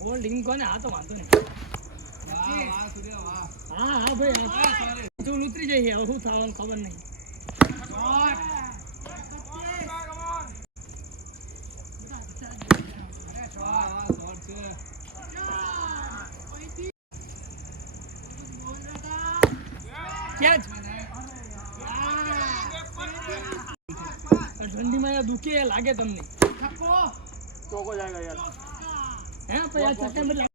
Holding કોને આ તો વાંધો નહીં. હા હા ભાઈ તું ઉતરી જઈએ હવે શું થવાનું ખબર નહીં. ઠંડીમાં દુખે લાગે તમને ચોકો જાય યાર હે પછી આ ચક્કર में